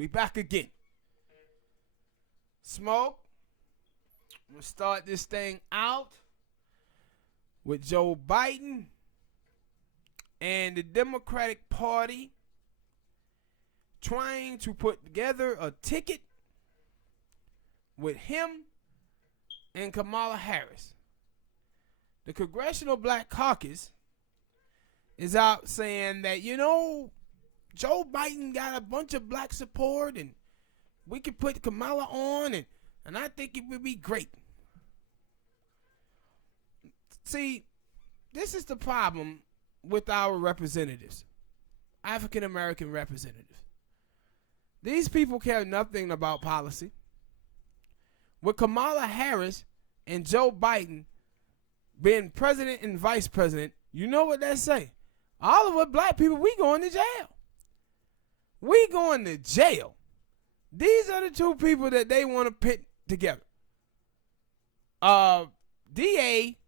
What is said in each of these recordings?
We back again. Smoke. I'm going to start this thing out with Joe Biden and the Democratic Party trying to put together a ticket with him and Kamala Harris. The Congressional Black Caucus is out saying that, Joe Biden got a bunch of black support and we could put Kamala on and I think it would be great. See, this is the problem with our representatives, African American representatives. These people care nothing about policy. With Kamala Harris and Joe Biden being president and vice president, you know what they say? All of us black people, we going to jail. We going to jail. These are the two people that they want to pit together. DA,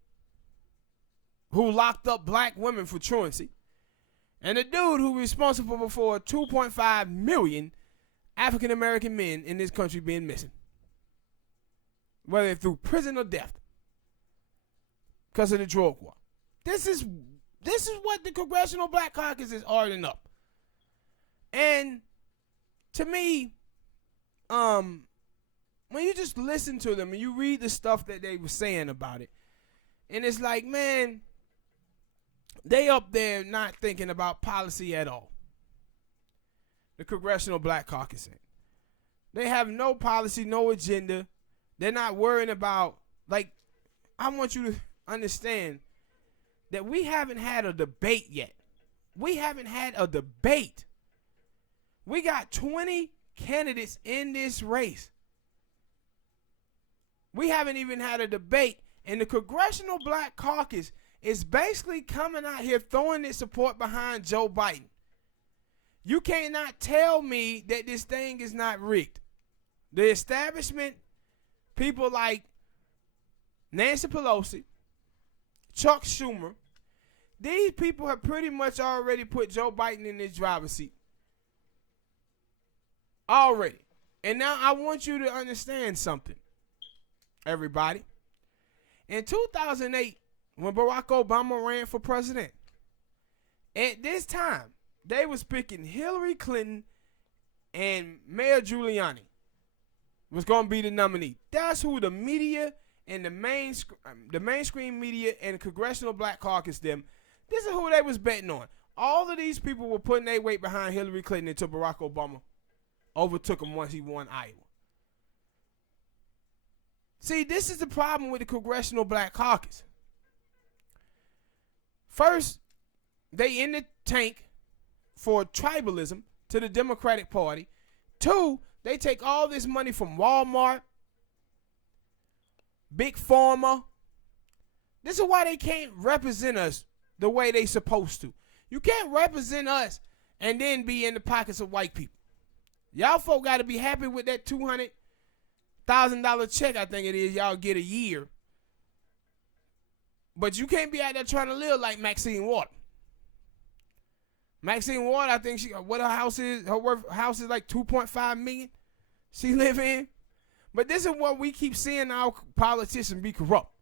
who locked up black women for truancy, and the dude who responsible for 2.5 million African American men in this country being missing, whether through prison or death, because of the drug war. This is what the Congressional Black Caucus is ordering up. And to me, when you just listen to them and you read the stuff that they were saying about it, and it's like, man, they up there not thinking about policy at all. The Congressional Black Caucus. They have no policy, no agenda. They're not worrying about, I want you to understand that we haven't had a debate yet. We haven't had a debate. We got 20 candidates in this race. We haven't even had a debate, and the Congressional Black Caucus is basically coming out here throwing its support behind Joe Biden. You cannot tell me that this thing is not rigged. The establishment, people like Nancy Pelosi, Chuck Schumer, these people have pretty much already put Joe Biden in his driver's seat. Already. And now I want you to understand something, everybody. In 2008, when Barack Obama ran for president, at this time, they was picking Hillary Clinton and Mayor Giuliani was going to be the nominee. That's who the media and the mainstream media and the Congressional Black Caucus, this is who they was betting on. All of these people were putting their weight behind Hillary Clinton until Barack Obama overtook him once he won Iowa. See, this is the problem with the Congressional Black Caucus. First, they in the tank for tribalism to the Democratic Party. Two, they take all this money from Walmart, Big Pharma. This is why they can't represent us the way they supposed to. You can't represent us and then be in the pockets of white people. Y'all folk got to be happy with that $200,000 check, I think it is, y'all get a year. But you can't be out there trying to live like Maxine Waters. Maxine Waters, I think her house is like $2.5 million she live in. But this is what we keep seeing our politicians be corrupt.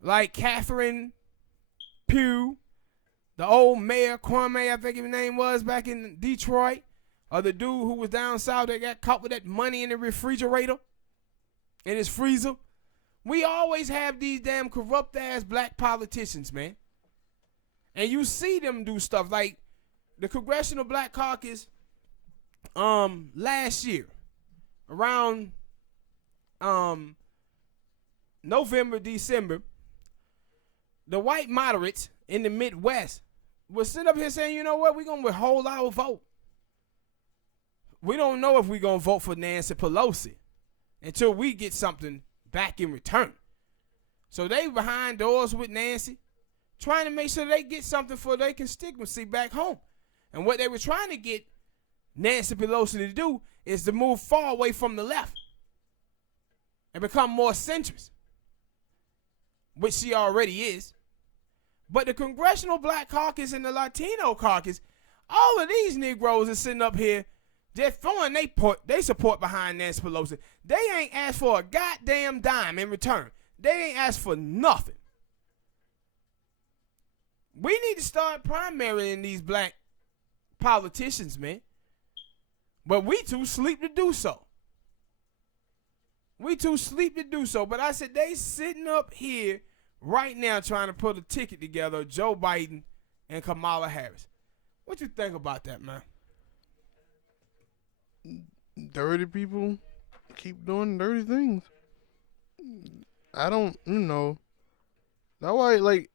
Like Catherine Pugh, the old mayor, Kwame, I think his name was, back in Detroit. Or the dude who was down south that got caught with that money in the refrigerator, in his freezer. We always have these damn corrupt ass black politicians, man. And you see them do stuff like the Congressional Black Caucus last year, around November, December, the white moderates in the Midwest will sit up here saying, you know what, we're going to withhold our vote. We don't know if we're going to vote for Nancy Pelosi until we get something back in return. So they behind doors with Nancy, trying to make sure they get something for their constituency back home. And what they were trying to get Nancy Pelosi to do is to move far away from the left and become more centrist, which she already is. But the Congressional Black Caucus and the Latino Caucus, all of these Negroes are sitting up here just throwing they support behind Nancy Pelosi. They ain't asked for a goddamn dime in return. They ain't asked for nothing. We need to start primarying these black politicians, man. But we too sleep to do so. But I said they sitting up here right now trying to put a ticket together, Joe Biden and Kamala Harris. What you think about that, man? Dirty people keep doing dirty things. I don't, that's why, like,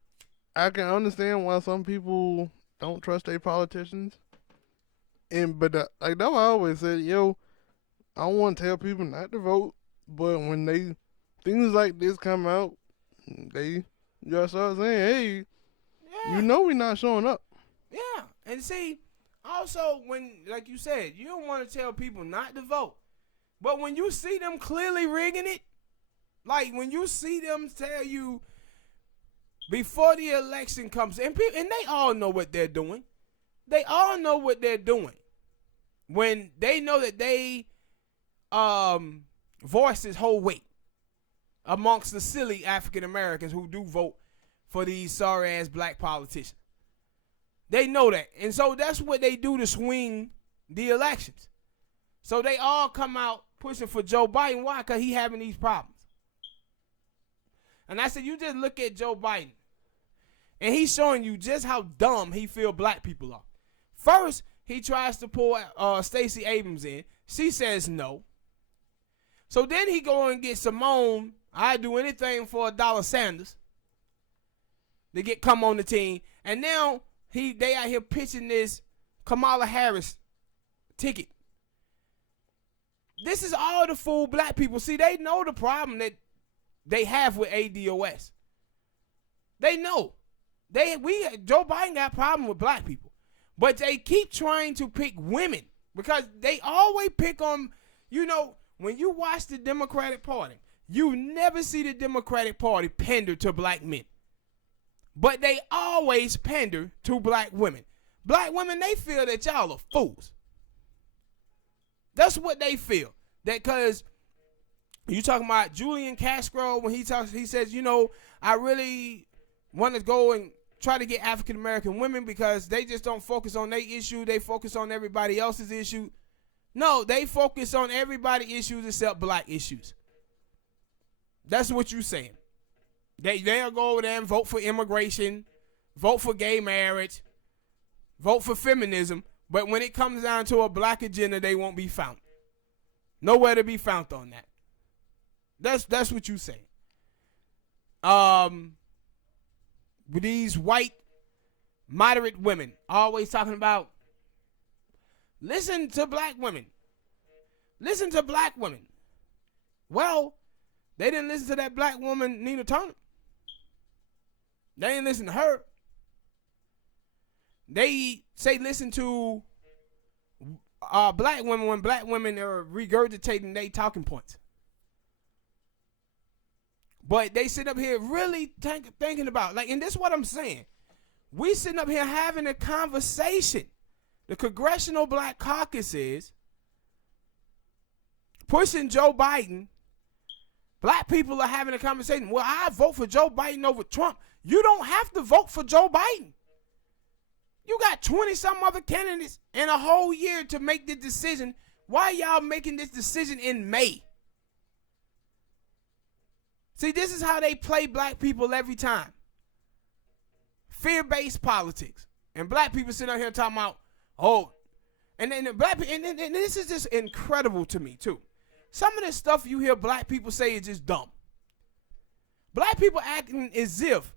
I can understand why some people don't trust their politicians. But that's why I always said, I don't want to tell people not to vote, but when things like this come out, they just start saying, hey, we're not showing up. Yeah, and see, also when, like you said, you don't want to tell people not to vote, but when you see them clearly rigging it, like when you see them tell you before the election comes, and they all know what they're doing. They all know what they're doing. When they know that they voices hold weight amongst the silly African Americans who do vote for these sorry ass black politicians. They know that. And so that's what they do to swing the elections. So they all come out pushing for Joe Biden. Why? Because he having these problems. And I said, you just look at Joe Biden, and he's showing you just how dumb he feel black people are. First, he tries to pull Stacey Abrams in. She says no. So then he go and get Simone. I'd do anything for $1 Sanders to come on the team. And now they out here pitching this Kamala Harris ticket. This is all to fool black people. See, they know the problem that they have with ADOS. They know. Joe Biden got a problem with black people. But they keep trying to pick women because they always pick on, when you watch the Democratic Party, you never see the Democratic Party pander to black men. But they always pander to black women. Black women, they feel that y'all are fools. That's what they feel. That because you talking about Julian Castro when he says, I really want to go and try to get African American women because they just don't focus on their issue. They focus on everybody else's issue. No, they focus on everybody's issues except black issues. That's what you're saying. They'll go over there and vote for immigration, vote for gay marriage, vote for feminism, but when it comes down to a black agenda, they won't be found. Nowhere to be found on that. That's what you say. With these white moderate women always talking about listen to black women. Listen to black women. Well, they didn't listen to that black woman, Nina Turner. They didn't listen to her. They say listen to black women when black women are regurgitating their talking points. But they sit up here really thinking about, and this is what I'm saying. We sitting up here having a conversation. The Congressional Black Caucus is pushing Joe Biden. Black people are having a conversation. Well, I vote for Joe Biden over Trump. You don't have to vote for Joe Biden. You got 20-some other candidates in a whole year to make this decision. Why y'all making this decision in May? See, this is how they play black people every time. Fear-based politics. And black people sit out here talking about, and then the black people, and this is just incredible to me, too. Some of the stuff you hear black people say is just dumb. Black people acting as if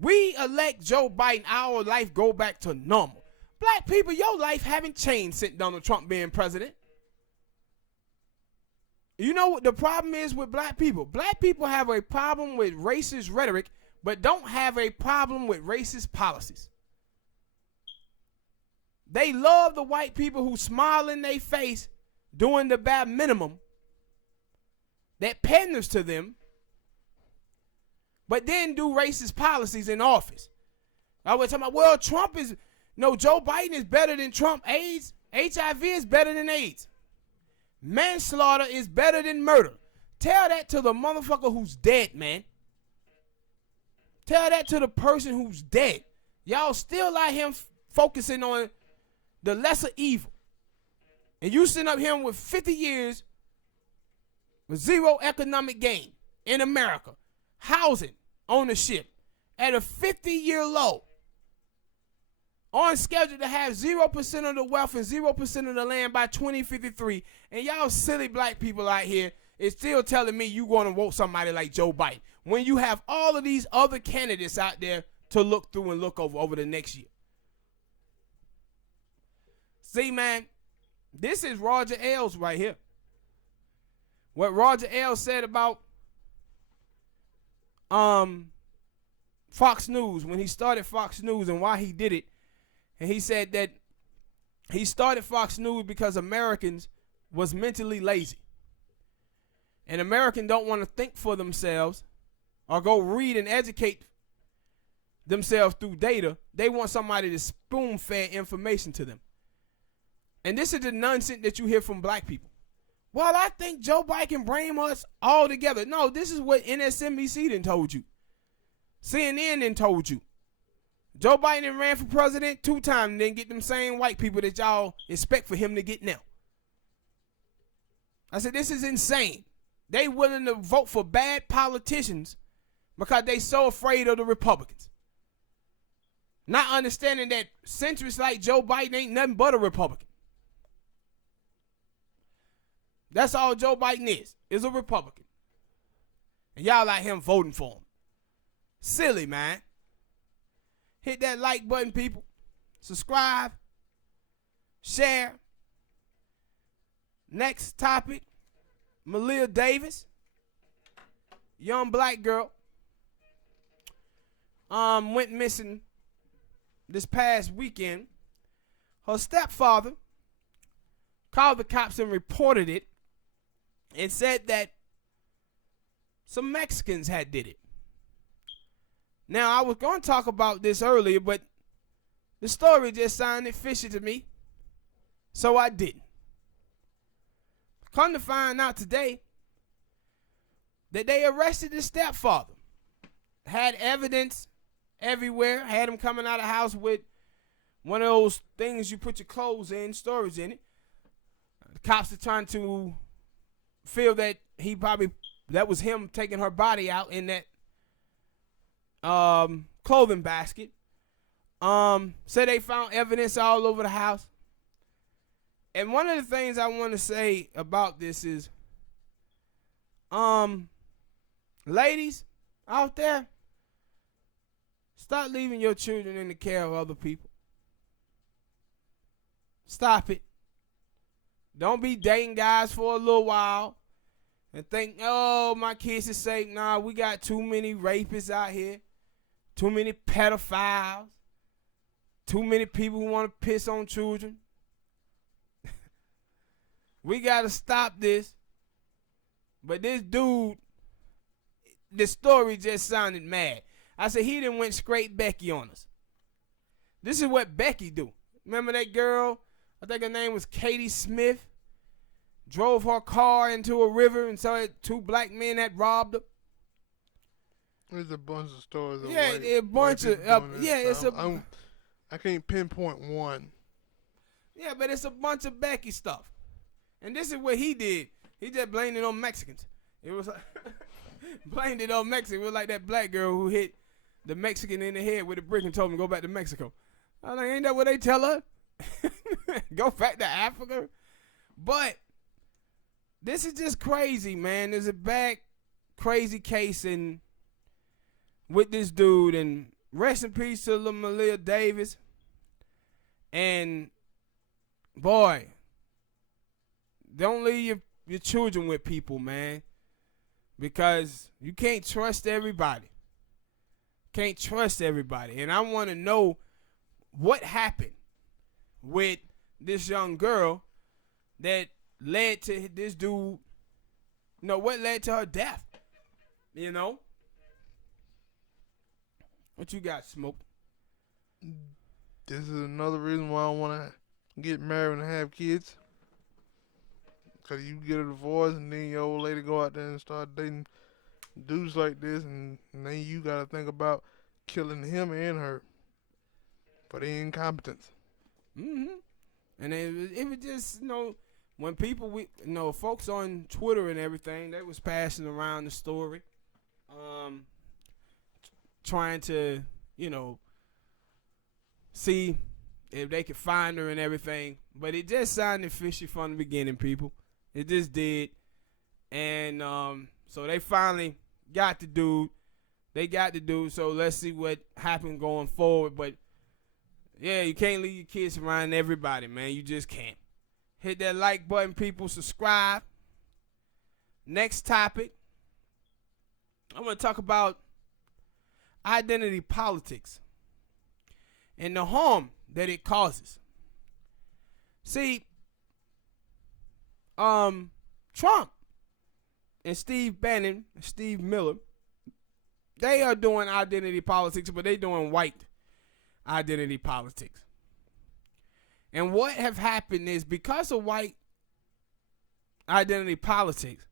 we elect Joe Biden, our life go back to normal. Black people, your life haven't changed since Donald Trump being president. You know what the problem is with black people? Black people have a problem with racist rhetoric, but don't have a problem with racist policies. They love the white people who smile in their face doing the bare minimum that panders to them, but then do racist policies in office. I was talking about, well, Joe Biden is better than Trump AIDS. HIV is better than AIDS. Manslaughter is better than murder. Tell that to the motherfucker who's dead, man. Tell that to the person who's dead. Y'all still like him focusing on the lesser evil. And you sitting up here with 50 years with zero economic gain in America. Housing ownership at a 50-year low. On schedule to have 0% of the wealth and 0% of the land by 2053. And y'all silly black people out here is still telling me you going to vote somebody like Joe Biden when you have all of these other candidates out there to look through and look over the next year. See, man, this is Roger Ailes right here. What Roger Ailes said about Fox News when he started Fox News and why he did it. And he said that he started Fox News because Americans was mentally lazy. And Americans don't want to think for themselves or go read and educate themselves through data. They want somebody to spoon-fed information to them. And this is the nonsense that you hear from black people. Well, I think Joe Biden can bring us all together. No, this is what MSNBC done told you. CNN done told you. Joe Biden ran for president 2 times and didn't get them same white people that y'all expect for him to get now. I said, this is insane. They willing to vote for bad politicians because they so afraid of the Republicans. Not understanding that centrists like Joe Biden ain't nothing but a Republican. That's all Joe Biden is a Republican. And y'all like him voting for him. Silly, man. Hit that like button, people. Subscribe. Share. Next topic. Malia Davis. Young black girl. Went missing this past weekend. Her stepfather called the cops and reported it and said that some Mexicans had did it. Now, I was going to talk about this earlier, but the story just sounded fishy to me, so I didn't. Come to find out today that they arrested the stepfather. Had evidence everywhere, had him coming out of the house with one of those things you put your clothes in, storage in it. The cops are trying to feel that that was him taking her body out in that clothing basket. Said they found evidence all over the house. And one of the things I want to say about this is, ladies out there, stop leaving your children in the care of other people. Stop it. Don't be dating guys for a little while and think, oh, my kids is safe. Nah, we got too many rapists out here. Too many pedophiles. Too many people who want to piss on children. We got to stop this. But this dude, the story just sounded mad. I said, he done went straight Becky on us. This is what Becky do. Remember that girl? I think her name was Katie Smith. Drove her car into a river and saw 2 black men that robbed her. There's a bunch of stories. Yeah, a bunch of it's a. I can't pinpoint one. Yeah, but it's a bunch of Becky stuff, and this is what he did. He just blamed it on Mexicans. It was like blamed it on Mexico. It was like that black girl who hit the Mexican in the head with a brick and told him to go back to Mexico. I was like, ain't that what they tell her? Go back to Africa. But this is just crazy, man. There's a bad, crazy case with this dude, and rest in peace to Malia Davis. And boy, don't leave your children with people, man, because you can't trust everybody. Can't trust everybody. And I want to know what happened with this young girl that led to this dude, what led to her death, What you got, Smoke? This is another reason why I want to get married and have kids. Cause you get a divorce and then your old lady go out there and start dating dudes like this, and then you gotta think about killing him and her for their incompetence. Mm-hmm. And it was just, when people, folks on Twitter and everything, they was passing around the story, trying to, see if they could find her and everything. But it just sounded fishy from the beginning, people. It just did. And so they finally got the dude. They got the dude, so let's see what happened going forward. But, yeah, you can't leave your kids around everybody, man. You just can't. Hit that like button, people. Subscribe. Next topic. I'm going to talk about identity politics and the harm that it causes. See, Trump and Steve Bannon, Steve Miller, they are doing identity politics, but they doing white identity politics. And what have happened is, because of white identity politics,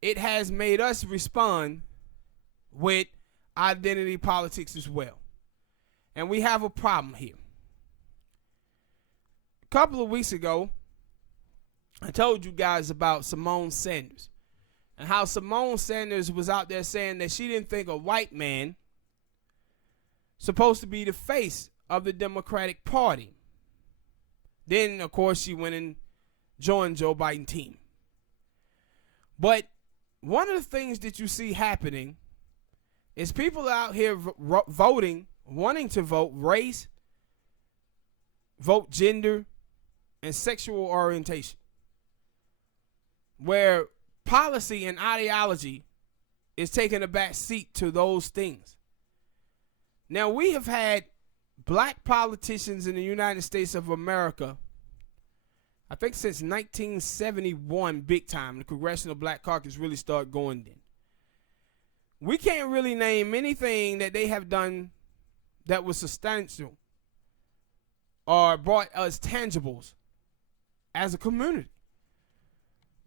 it has made us respond with identity politics as well. And we have a problem here. A couple of weeks ago, I told you guys about Simone Sanders and how Simone Sanders was out there saying that she didn't think a white man supposed to be the face of the Democratic Party. Then, of course, she went and joined Joe Biden's team. But one of the things that you see happening is people out here voting, wanting to vote race, vote gender, and sexual orientation, where policy and ideology is taking a back seat to those things. Now, we have had black politicians in the United States of America, I think since 1971, big time. The Congressional Black Caucus really started going then. We can't really name anything that they have done that was substantial or brought us tangibles as a community.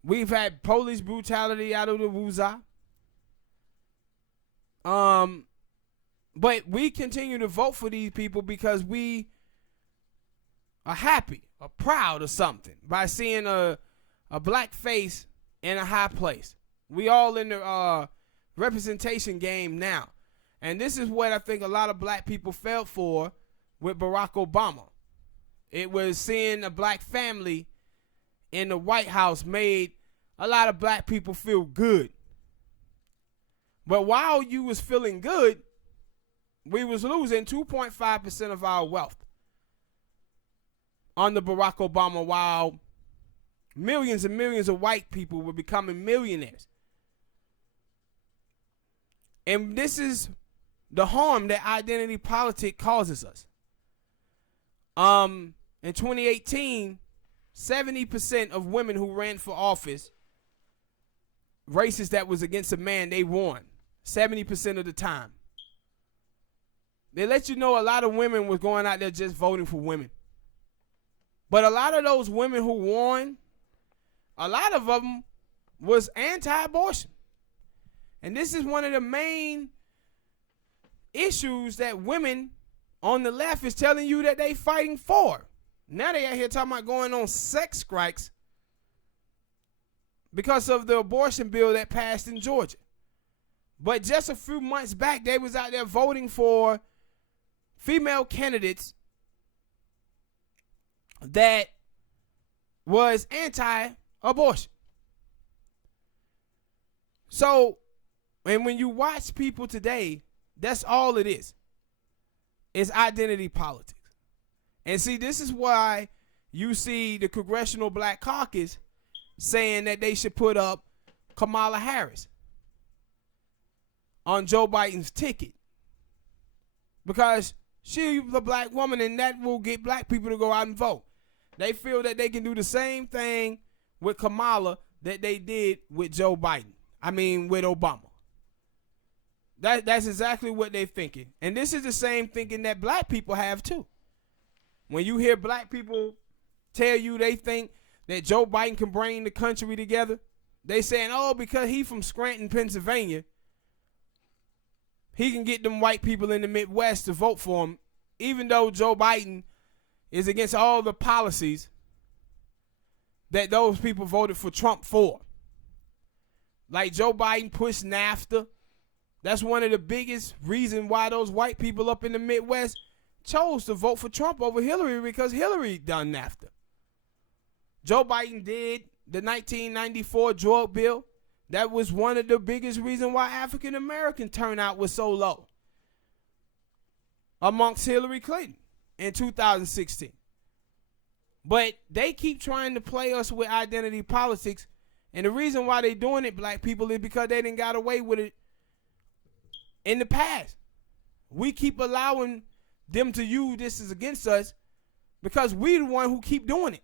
We've had police brutality out of the woozah. But we continue to vote for these people because we are happy or proud of something by seeing a black face in a high place. We all in the representation game now. And this is what I think a lot of black people felt for with Barack Obama. It was seeing a black family in the White House made a lot of black people feel good. But while you was feeling good, we was losing 2.5% of our wealth under Barack Obama, while millions and millions of white people were becoming millionaires. And this is the harm that identity politics causes us. In 2018, 70% of women who ran for office, races that was against a man, they won 70% of the time. They let you know a lot of women were going out there just voting for women. But a lot of those women who won, a lot of them was anti-abortion. And this is one of the main issues that women on the left is telling you that they fighting for. Now they out here talking about going on sex strikes because of the abortion bill that passed in Georgia. But just a few months back, they was out there voting for female candidates that was anti-abortion. So, and when you watch people today, that's all it is. It's identity politics. And see, this is why you see the Congressional Black Caucus saying that they should put up Kamala Harris on Joe Biden's ticket. Because she's a black woman, and that will get black people to go out and vote. They feel that they can do the same thing with Kamala that they did with Joe Biden. I mean, with Obama. That's exactly what they're thinking. And this is the same thinking that black people have too. When you hear black people tell you they think that Joe Biden can bring the country together, they saying, oh, because he from Scranton, Pennsylvania, he can get them white people in the Midwest to vote for him, even though Joe Biden is against all the policies that those people voted for Trump for. Like Joe Biden pushed NAFTA. That's one of the biggest reasons why those white people up in the Midwest chose to vote for Trump over Hillary, because Hillary done NAFTA. Joe Biden did the 1994 drug bill. That was one of the biggest reasons why African American turnout was so low amongst Hillary Clinton in 2016. But they keep trying to play us with identity politics, and the reason why they doing it, black people, is because they didn't got away with it in the past. We keep allowing them to use this as against us because we the one who keep doing it.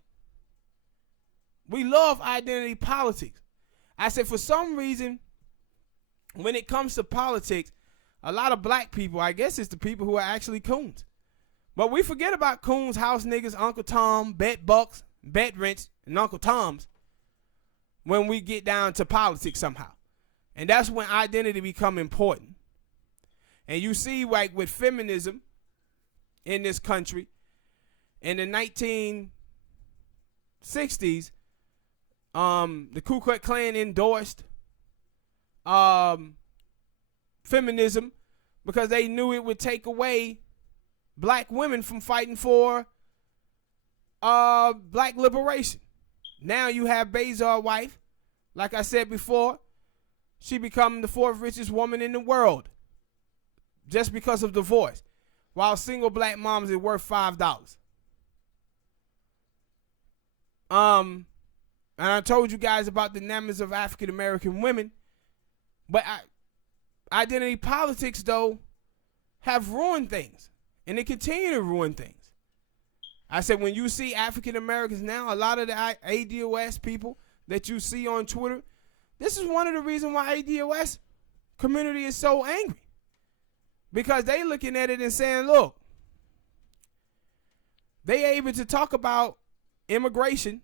We love identity politics. I said, for some reason, when it comes to politics, a lot of black people, I guess it's the people who are actually coons. But we forget about coons, house niggas, Uncle Tom, bet bucks, bet rents, and Uncle Toms when we get down to politics somehow. And that's when identity become important. And you see, like with feminism in this country, in the 1960s, the Ku Klux Klan endorsed feminism because they knew it would take away black women from fighting for black liberation. Now you have Bezos' wife. Like I said before, she become the 4th richest woman in the world just because of divorce, while single black moms is worth $5. And I told you guys about the numbers of African American women, but identity politics, though, have ruined things, and they continue to ruin things. I said, when you see African Americans now, a lot of the ADOS people that you see on Twitter, this is one of the reasons why ADOS community is so angry, because they looking at it and saying, look, they able to talk about immigration,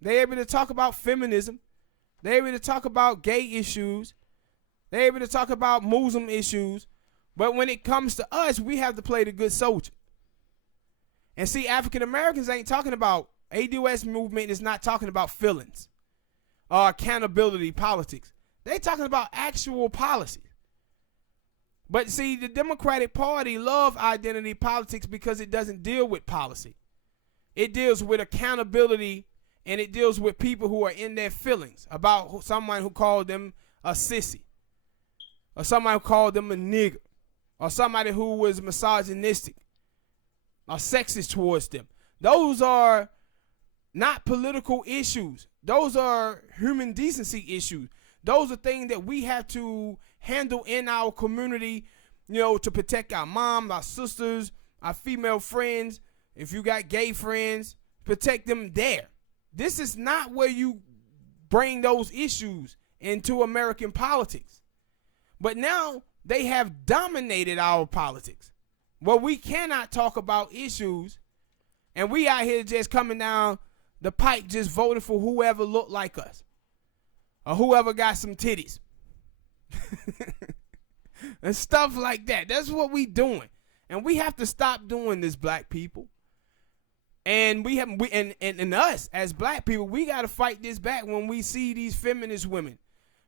they able to talk about feminism, they able to talk about gay issues, they able to talk about Muslim issues, but when it comes to us, we have to play the good soldier. And see, African Americans ain't talking about, ADOS movement is not talking about feelings or accountability politics. They talking about actual policy. But see, the Democratic Party love identity politics because it doesn't deal with policy. It deals with accountability, and it deals with people who are in their feelings about someone who called them a sissy, or somebody who called them a nigger, or somebody who was misogynistic or sexist towards them. Those are not political issues. Those are human decency issues. Those are things that we have to handle in our community, you know, to protect our mom, our sisters, our female friends. If you got gay friends, protect them there. This is not where you bring those issues into American politics. But now they have dominated our politics, where we cannot talk about issues, and we out here just coming down the pike just voting for whoever looked like us or whoever got some titties and stuff like that. That's what we doing, and we have to stop doing this, black people. And and us as black people, we got to fight this back when we see these feminist women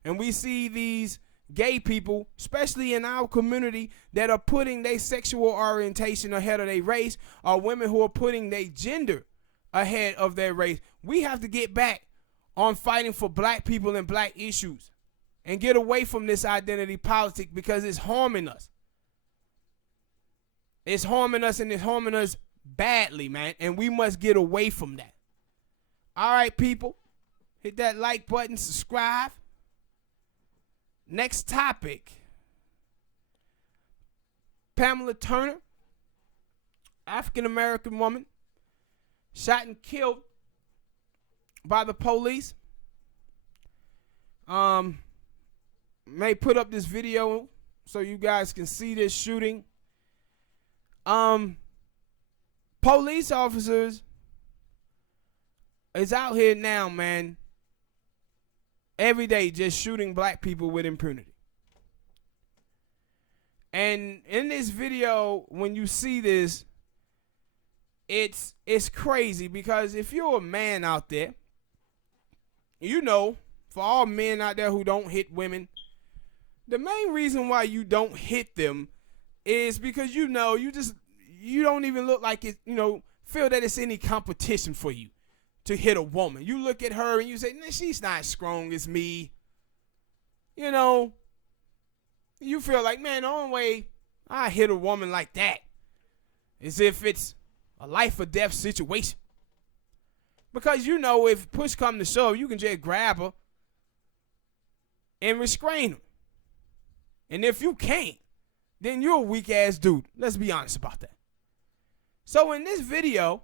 and we see these gay people, especially in our community, that are putting their sexual orientation ahead of their race, or women who are putting their gender ahead of their race. We have to get back on fighting for black people and black issues and get away from this identity politics, because it's harming us. It's harming us, and it's harming us badly, man, and we must get away from that. All right, people, hit that like button, subscribe. Next topic, Pamela Turner, African-American woman, shot and killed by the police. May put up this video so you guys can see this shooting. Police officers is out here now, man, every day just shooting black people with impunity. And in this video, when you see this, it's crazy, because if you're a man out there, you know, for all men out there who don't hit women, the main reason why you don't hit them is because you don't even look like it, feel that it's any competition for you to hit a woman. You look at her and you say, nah, she's not as strong as me. You feel like, man, the only way I hit a woman like that is if it's a life or death situation. Because if push come to shove, you can just grab her and restrain her. And if you can't, then you're a weak ass dude. Let's be honest about that. So in this video,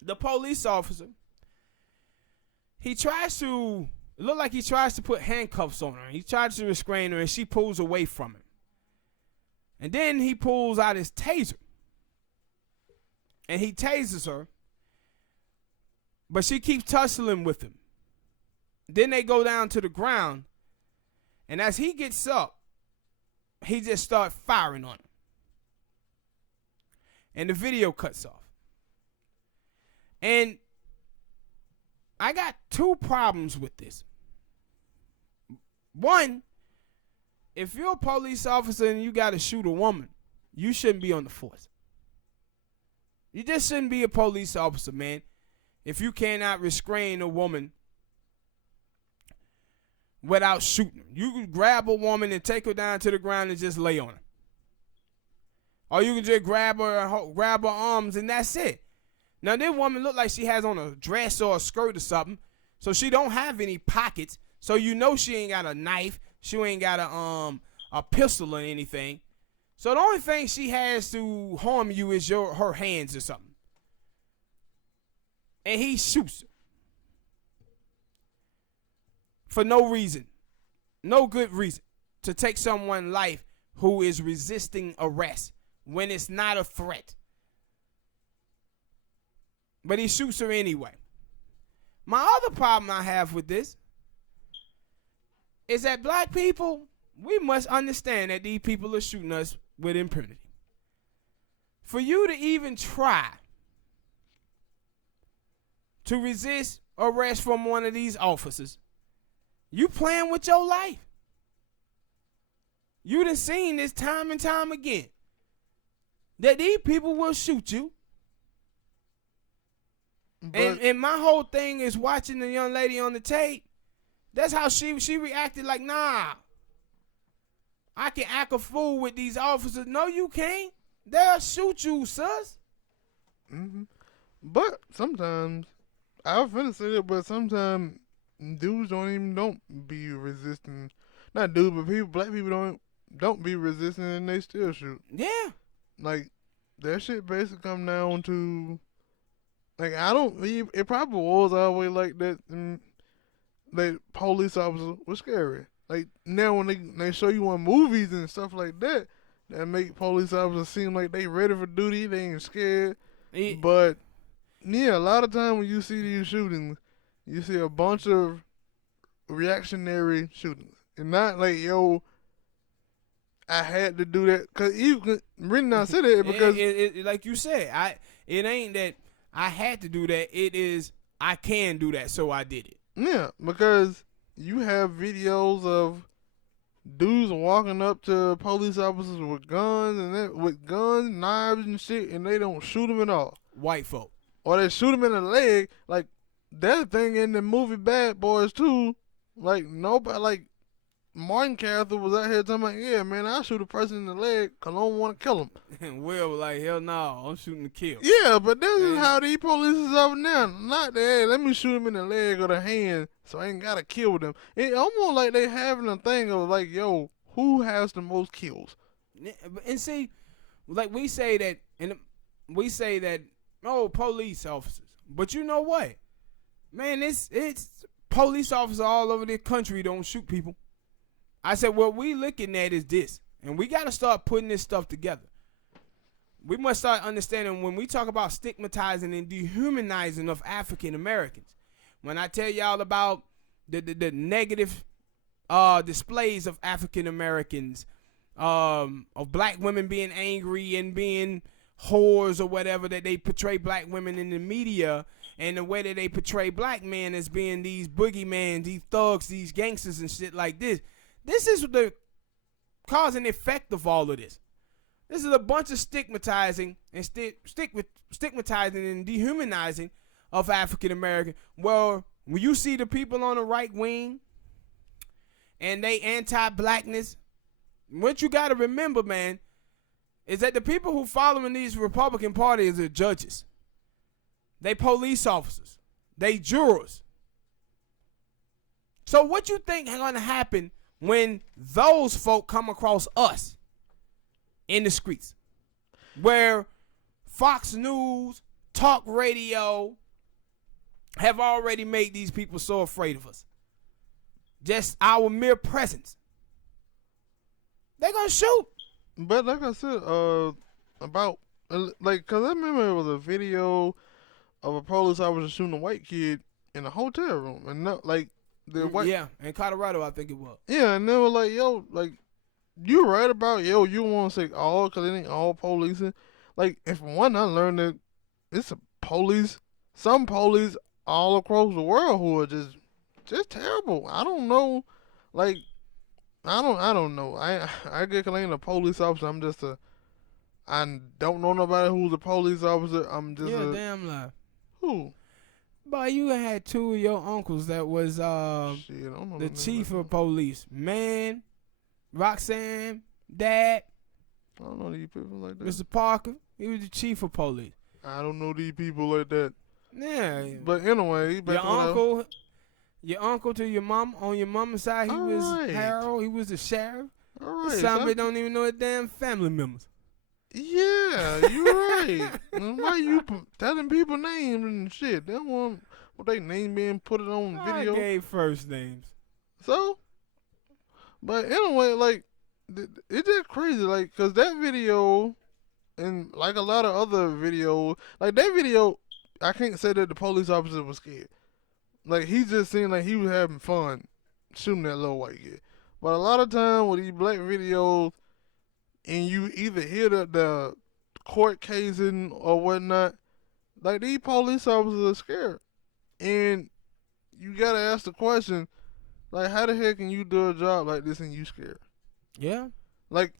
the police officer, it looked like he tries to put handcuffs on her. He tries to restrain her, and she pulls away from him. And then he pulls out his taser. And he tases her. But she keeps tussling with him. Then they go down to the ground. And as he gets up, he just starts firing on him. And the video cuts off. And I got two problems with this. One, if you're a police officer and you got to shoot a woman, you shouldn't be on the force. You just shouldn't be a police officer, man, if you cannot restrain a woman without shooting her. You can grab a woman and take her down to the ground and just lay on her. Or you can just grab her arms and that's it. Now, this woman look like she has on a dress or a skirt or something, so she don't have any pockets, so she ain't got a knife, she ain't got a pistol or anything. So the only thing she has to harm you is her hands or something. And he shoots her. For no reason. No good reason to take someone's life who is resisting arrest when it's not a threat. But he shoots her anyway. My other problem I have with this is that black people, we must understand that these people are shooting us with impunity. For you to even try to resist arrest from one of these officers, you playing with your life. You done seen this time and time again, that these people will shoot you. And my whole thing is watching the young lady on the tape. That's how she reacted, like, nah, I can act a fool with these officers. No, you can't. They'll shoot you, sus. Mm-hmm. But sometimes, I was finna say that, but sometimes dudes don't be resisting. Not dudes, but black people don't be resisting and they still shoot. Yeah. Like, that shit basically come down to, like, it probably was always like that. Like, police officers was scary. Like, now when they show you on movies and stuff like that, that make police officers seem like they ready for duty, they ain't scared. Yeah. But, yeah, a lot of time when you see these shootings, you see a bunch of reactionary shootings. And not like, yo, I had to do that. Because you really not say that because... like you said, it ain't that I had to do that. It is I can do that, so I did it. Yeah, because you have videos of dudes walking up to police officers with guns knives and shit, and they don't shoot them at all. White folk. Or they shoot them in the leg. Like, that thing in the movie Bad Boys too. Like, nobody, like, Martin character was out here talking about, yeah, man, I'll shoot a person in the leg because I don't want to kill him. And Will was like, hell no, I'm shooting to kill. Yeah, but this is how these police is over now. Not that, hey, let me shoot him in the leg or the hand so I ain't got to kill them. It's almost like they having a thing of like, yo, who has the most kills? And see, like we say that, oh, police officers. But you know what? Man, it's police officers all over the country don't shoot people. I said, what we looking at is this, and we got to start putting this stuff together. we must start understanding when we talk about stigmatizing and dehumanizing of African Americans. When I tell y'all about the negative displays of African Americans, of black women being angry and being whores or whatever, that they portray black women in the media, and the way that they portray black men as being these boogeymen, these thugs, these gangsters and shit like this. This is the cause and effect of all of this. This is a bunch of stigmatizing and stigmatizing and dehumanizing of African American. Well, when you see the people on the right wing and they anti-blackness, what you got to remember, man, is that the people who following these Republican parties are judges. They police officers. They jurors. So what you think is going to happen when those folk come across us in the streets, where Fox News, talk radio have already made these people so afraid of us? Just our mere presence. They're going to shoot. But like I said, about, like, because I remember it was a video of a police officer shooting a white kid in a hotel room. And not, like, the white. Yeah, in Colorado, I think it was. Yeah, and they were like, yo, like, you right about, yo, you want to say all, because it ain't all policing. Like, and for one, I learned that it's a police, some police all across the world who are just terrible. I don't know, like, I don't know. I get claimed a police officer. I'm just I don't know nobody who's a police officer. I'm just a damn lie. Who? Boy, you had two of your uncles that was Shit, I don't know the chief of police. Man, Roxanne, Dad. I don't know these people like that. Mr. Parker, he was the chief of police. I don't know these people like that. Yeah. But anyway, your uncle to your mom, on your mama's side, he was Harold. He was the sheriff. All right. Somebody don't even know their damn family members. Yeah, you're right. Why you telling people names and shit? They don't want what they name being put it on video. I gave first names. So, but anyway, like, it's just crazy, like, cause that video and like a lot of other videos, like that video, I can't say that the police officer was scared. Like, he just seemed like he was having fun shooting that little white kid. But a lot of time with these black videos, and you either hear the court casing or whatnot, like, these police officers are scared. And you gotta ask the question, like, how the heck can you do a job like this and you scared? Yeah. Like,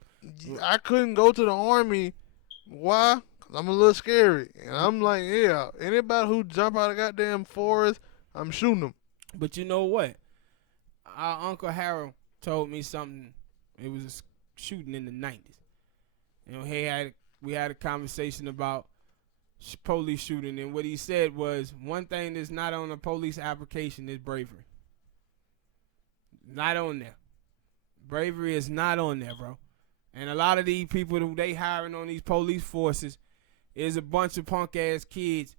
I couldn't go to the Army. Why? 'Cause I'm a little scary. And I'm like, yeah, anybody who jump out of goddamn forest, I'm shooting them. But you know what? Our Uncle Harold told me something. It was a shooting in the 90s. You know, we had a conversation about police shooting, and what he said was, one thing that's not on a police application is bravery. Not on there. Bravery is not on there, bro. And a lot of these people who they hiring on these police forces is a bunch of punk ass kids,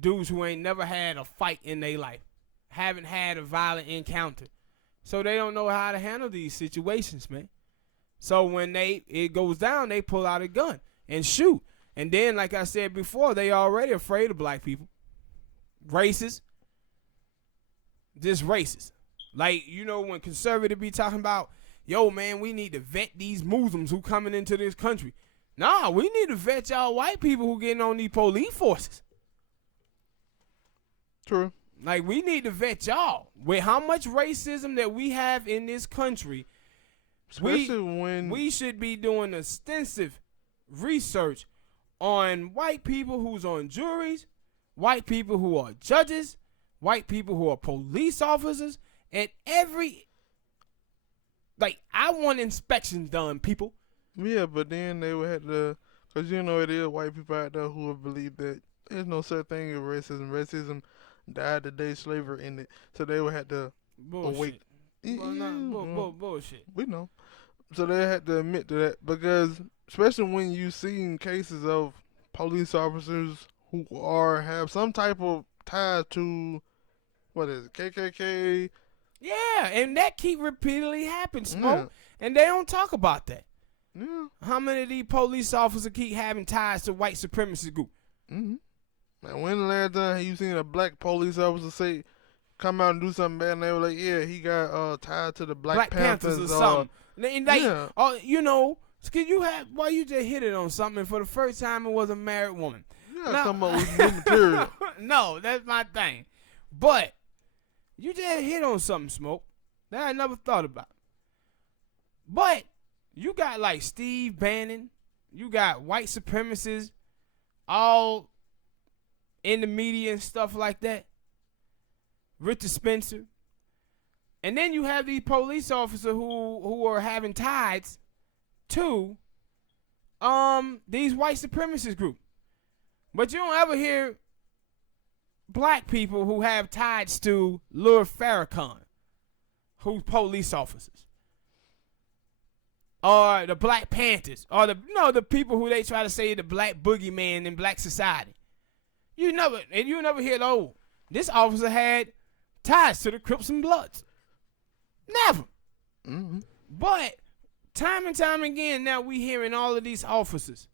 dudes who ain't never had a fight in their life, haven't had a violent encounter, so they don't know how to handle these situations, man. So when it goes down, they pull out a gun and shoot. And then, like I said before, they already afraid of black people. Racist. Just racist. Like, you know, when conservative be talking about, yo, man, we need to vet these Muslims who coming into this country. Nah, we need to vet y'all white people who getting on these police forces. True. Like, we need to vet y'all. With how much racism that we have in this country, we should be doing extensive research on white people who's on juries, white people who are judges, white people who are police officers, and I want inspections done, people. Yeah, but then they would have to, because you know it is white people out there who would believe that there's no such thing as racism. Racism died the day slavery ended, so they would have to Bullshit. Bullshit. We know. So they had to admit to that, because especially when you see cases of police officers who have some type of tie to, what is it, KKK? Yeah, and that keep repeatedly happening, Smoke, and they don't talk about that. Yeah. How many of these police officers keep having ties to white supremacist group? Mm-hmm. And when the last time you seen a black police officer say, come out and do something bad, and they were like, yeah, he got tied to the Black Panthers or something. Yeah. You know, can you have, well, you just hit it on something. For the first time, it was a married woman. Yeah, come up with new material. No, that's my thing. But you just hit on something, Smoke, that I never thought about. But you got like Steve Bannon, you got white supremacists all in the media and stuff like that. Richard Spencer. And then you have these police officers who are having ties to these white supremacist groups. But you don't ever hear black people who have ties to Louis Farrakhan, who's police officers. Or the Black Panthers, or the people who they try to say the black boogeyman in black society. You never hear this officer had ties to the Crips and Bloods. Never. Mm-hmm. But time and time again, now we hearing all of these officers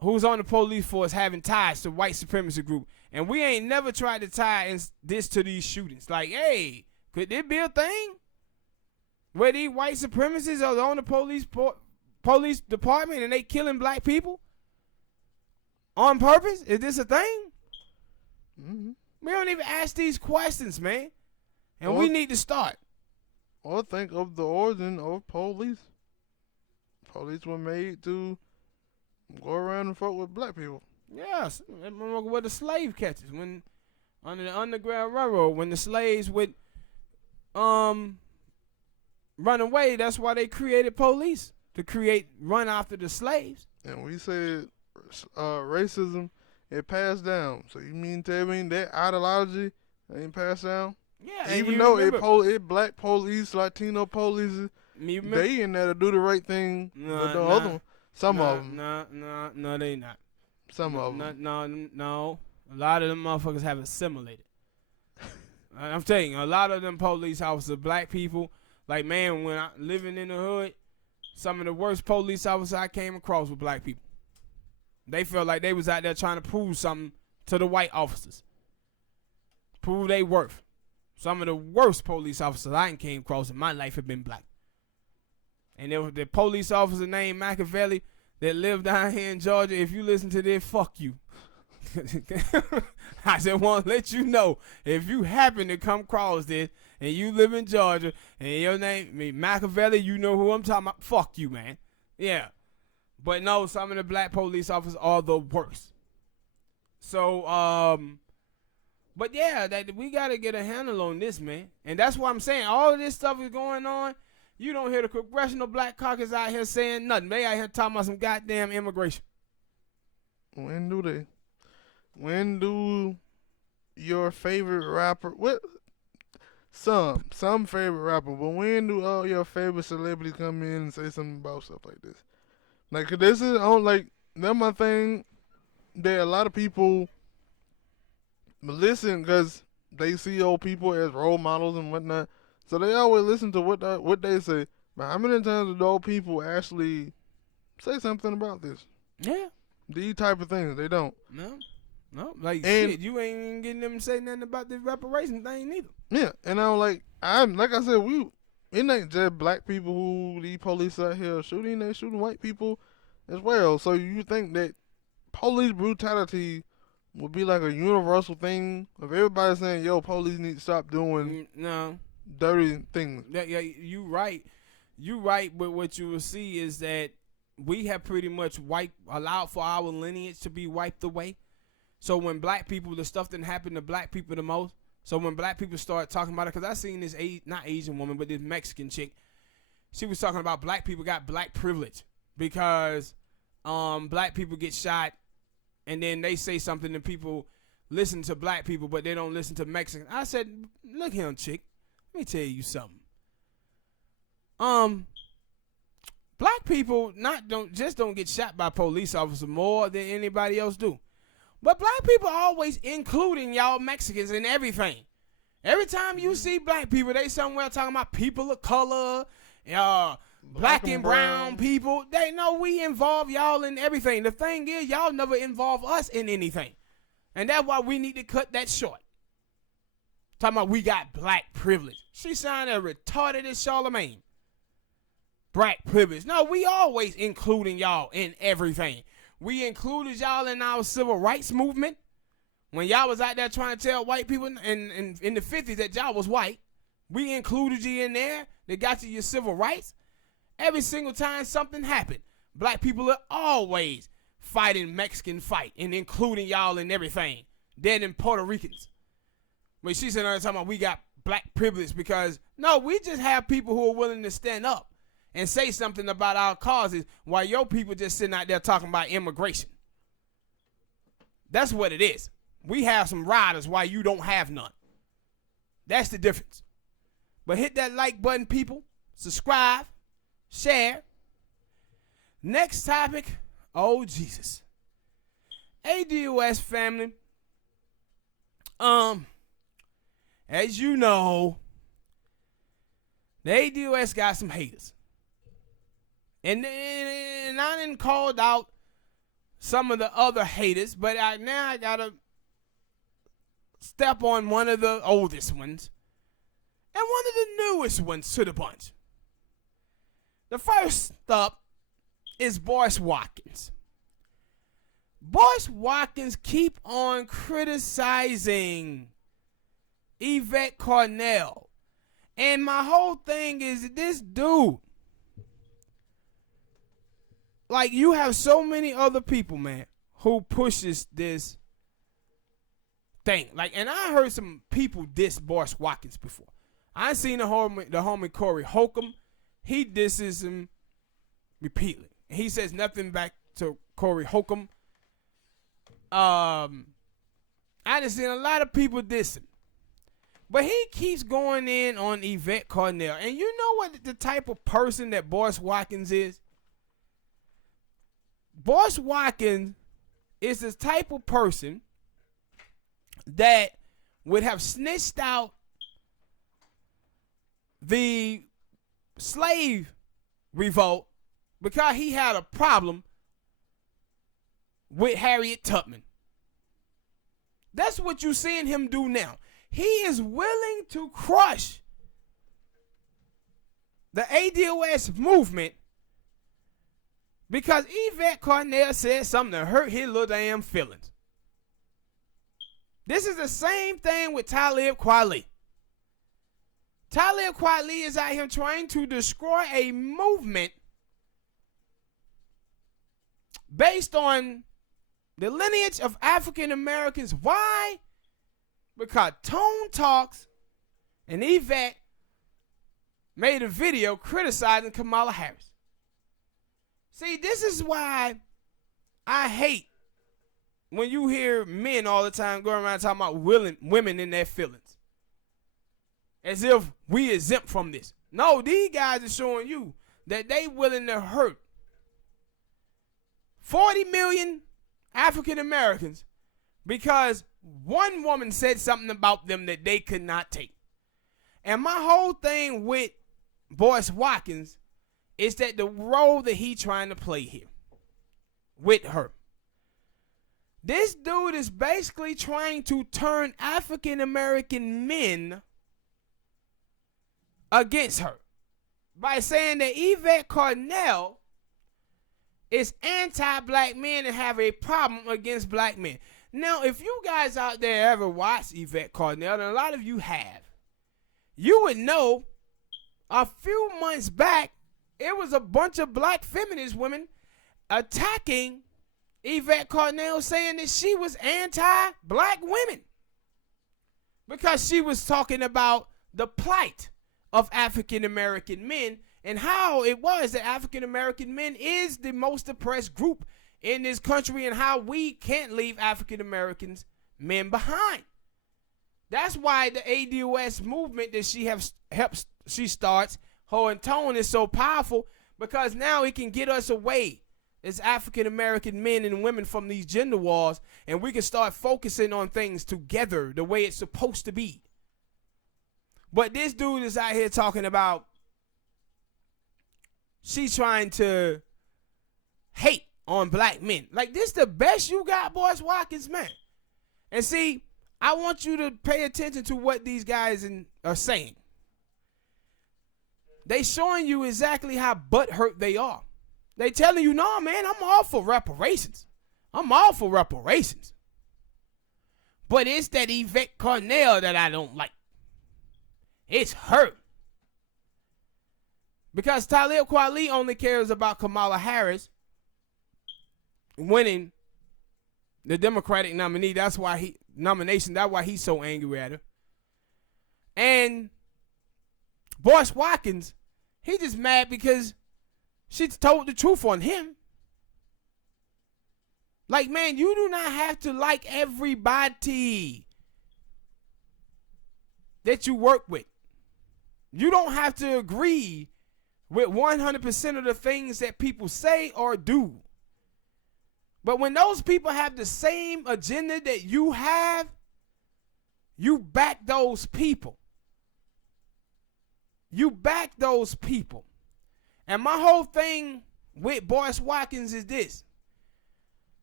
who's on the police force having ties to white supremacy group, and we ain't never tried to tie this to these shootings. Like, hey, could there be a thing where these white supremacists are on the police department and they killing black people on purpose? Is this a thing? Mm-hmm. We don't even ask these questions, man. And we need to start. Or think of the origin of police. Police were made to go around and fuck with black people. Yes, where the slave catchers, when under the Underground Railroad, when the slaves would run away, that's why they created police, to run after the slaves. And we said racism, it passed down. So you mean tell me that ideology ain't passed down? Yeah, even though it black police, Latino police, they in there to do the right thing. But the other one, some of them. No, they not. Some of them. No. A lot of them motherfuckers have assimilated. I'm telling you, a lot of them police officers, black people, like, man, when I living in the hood, some of the worst police officers I came across were black people. They felt like they was out there trying to prove something to the white officers. Prove they worth. Some of the worst police officers I came across in my life have been black. And there was the police officer named Machiavelli that lived down here in Georgia. If you listen to this, fuck you. I just want to let you know, if you happen to come across this and you live in Georgia and your name Machiavelli, you know who I'm talking about. Fuck you, man. Yeah. But no, some of the black police officers are the worst. So, but yeah, we got to get a handle on this, man. And that's what I'm saying. All of this stuff is going on. You don't hear the Congressional Black Caucus out here saying nothing. They out here talking about some goddamn immigration. When do they? When do your favorite rapper, some favorite rapper, but when do all your favorite celebrities come in and say something about stuff like this? Like, 'cause this is on, like, that's my thing, that a lot of people listen because they see old people as role models and whatnot. So they always listen to what they say. But how many times do old people actually say something about this? Yeah. These type of things, they don't. No. Like, shit, you ain't even getting them to say nothing about this reparation thing neither. Yeah, and like I said, it ain't just black people who these police out here shooting. They shooting white people as well. So you think that police brutality would be like a universal thing of everybody saying, yo, police need to stop doing dirty things? Yeah, you right. You right, but what you will see is that we have pretty much allowed for our lineage to be wiped away. So when black people, the stuff that happened to black people the most, so when black people start talking about it, because I seen this, not Asian woman, but this Mexican chick, she was talking about black people got black privilege because black people get shot and then they say something and people listen to black people, but they don't listen to Mexicans. I said, look here, chick, let me tell you something. Black people don't get shot by police officers more than anybody else do. But black people are always including y'all Mexicans in everything. Every time you see black people, they somewhere talking about people of color, black and brown people. They know we involve y'all in everything. The thing is, y'all never involve us in anything. And that's why we need to cut that short. Talking about we got black privilege. She sounded retarded as Charlemagne. Black privilege. No, we always including y'all in everything. We included y'all in our civil rights movement. When y'all was out there trying to tell white people in the 50s that y'all was white, we included you in there. They got you your civil rights. Every single time something happened, black people are always fighting Mexican fight and including y'all in everything. Dead in Puerto Ricans. But she said talking about we got black privilege because, no, we just have people who are willing to stand up and say something about our causes while your people just sitting out there talking about immigration. That's what it is. We have some riders while you don't have none. That's the difference. But hit that like button, people. Subscribe. Share. Next topic. Oh, Jesus. ADOS family. As you know, the ADOS got some haters. And I didn't call out some of the other haters, but now I got to step on one of the oldest ones and one of the newest ones to the bunch. The first up is Boyce Watkins. Boyce Watkins keep on criticizing Yvette Carnell. And my whole thing is this dude, like, you have so many other people, man, who pushes this thing. Like, and I heard some people diss Boyce Watkins before. I seen the homie Corey Holcomb. He disses him repeatedly. He says nothing back to Corey Holcomb. I done seen a lot of people dissing. But he keeps going in on Yvette Carnell. And you know what the type of person that Boyce Watkins is? Boyce Watkins is the type of person that would have snitched out the slave revolt because he had a problem with Harriet Tubman. That's what you're seeing him do now. He is willing to crush the ADOS movement because Yvette Carnell said something that hurt his little damn feelings. This is the same thing with Talib Kweli. Talib Kweli is out here trying to destroy a movement based on the lineage of African Americans. Why? Because Tone Talks and Yvette made a video criticizing Kamala Harris. See, this is why I hate when you hear men all the time going around talking about women in their feelings. As if we exempt from this. No, these guys are showing you that they willing to hurt 40 million African Americans because one woman said something about them that they could not take. And my whole thing with Boyce Watkins is that the role that he trying to play here with her. This dude is basically trying to turn African American men against her by saying that Yvette Carnell is anti-black men and have a problem against black men. Now, if you guys out there ever watched Yvette Carnell, and a lot of you have, you would know a few months back, it was a bunch of black feminist women attacking Yvette Carnell, saying that she was anti-black women because she was talking about the plight of African American men and how it was that African American men is the most oppressed group in this country and how we can't leave African Americans men behind. That's why the ADOS movement that she starts, her and Tone, is so powerful, because now it can get us away as African American men and women from these gender wars, and we can start focusing on things together the way it's supposed to be. But this dude is out here talking about she's trying to hate on black men. Like, this the best you got, Boyce Watkins, man. And see, I want you to pay attention to what these guys are saying. They showing you exactly how butthurt they are. They telling you, no, man, I'm all for reparations. I'm all for reparations. But it's that Yvette Carnell that I don't like. It's her. Because Talib Kweli only cares about Kamala Harris winning the Democratic nominee. That's why he's so angry at her. And Boyce Watkins, he just mad because she told the truth on him. Like, man, you do not have to like everybody that you work with. You don't have to agree with 100% of the things that people say or do. But when those people have the same agenda that you have, you back those people. You back those people. And my whole thing with Boyce Watkins is this.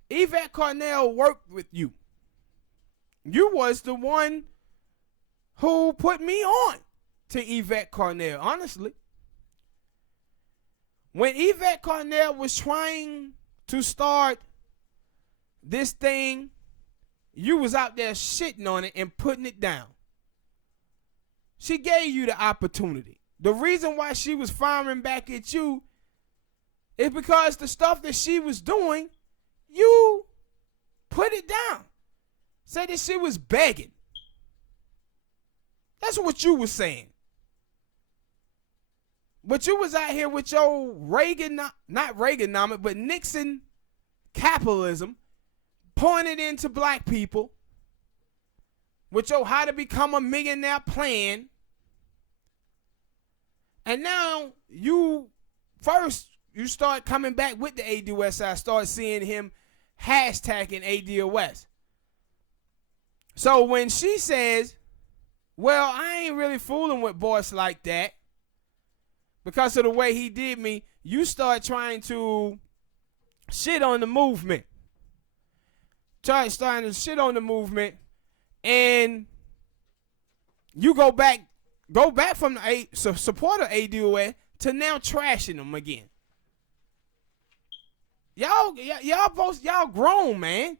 Yvette Carnell worked with you. You was the one who put me on to Yvette Carnell, honestly. When Yvette Carnell was trying to start this thing, you was out there shitting on it and putting it down. She gave you the opportunity. The reason why she was firing back at you is because the stuff that she was doing, you put it down. Said that she was begging. That's what you was saying. But you was out here with your not Reaganomic, but Nixon capitalism, pointed into black people with your how to become a millionaire plan. And now you start coming back with the ADOS. I start seeing him hashtagging ADOS. So when she says, well, I ain't really fooling with Boyce like that because of the way he did me, you start trying to shit on the movement. Starting to shit on the movement, and you go back from the supporter ADOS to now trashing them again. Y'all grown, man.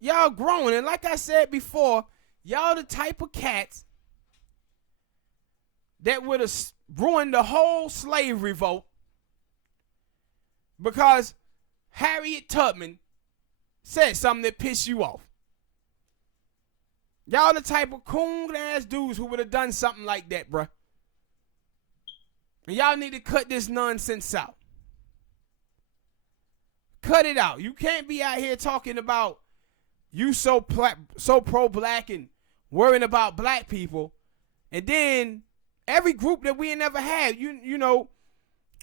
Y'all grown, and like I said before, y'all the type of cats that would have ruined the whole slave revolt because Harriet Tubman said something that pissed you off. Y'all the type of coon-ass dudes who would have done something like that, bruh. And y'all need to cut this nonsense out. Cut it out. You can't be out here talking about you so pro-black and worrying about black people. And then every group that we ain't never had, you know,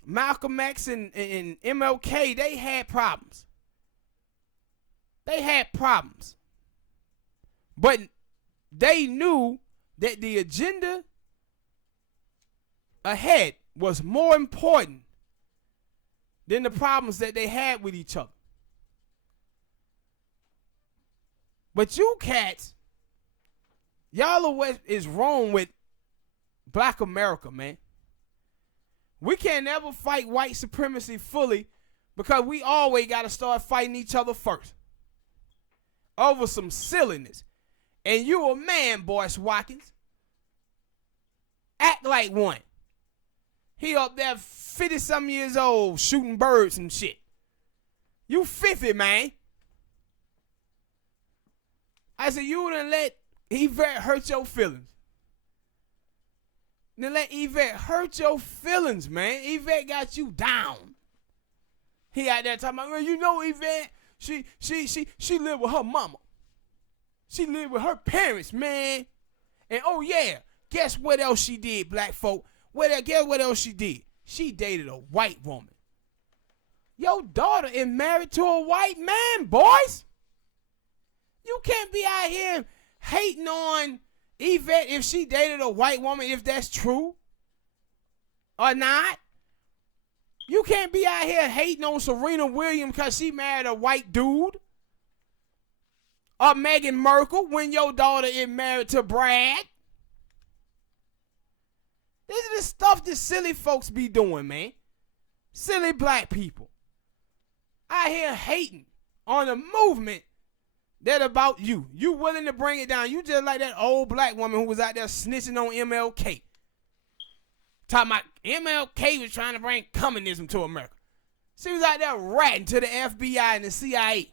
Malcolm X and MLK, they had problems. They had problems. But they knew that the agenda ahead was more important than the problems that they had with each other. But you cats, y'all are what is wrong with black America, man. We can't ever fight white supremacy fully because we always got to start fighting each other first. Over some silliness. And you a man, Boyce Watkins. Act like one. He up there 50-some years old shooting birds and shit. You 50, man. I said, you done let Yvette hurt your feelings. Then let Yvette hurt your feelings, man. Yvette got you down. He out there talking about, well, you know Yvette, she lived with her mama. She lived with her parents, man. And oh yeah, guess what else she did, black folk? Guess what else she did? She dated a white woman. Your daughter is married to a white man, boys. You can't be out here hating on Yvette if she dated a white woman, if that's true or not. You can't be out here hating on Serena Williams because she married a white dude. Or Meghan Markle when your daughter is married to Brad. This is the stuff that silly folks be doing, man. Silly black people. Out here hating on a movement that about you. You willing to bring it down. You just like that old black woman who was out there snitching on MLK. Talking about MLK was trying to bring communism to America. She was out there ratting to the FBI and the CIA.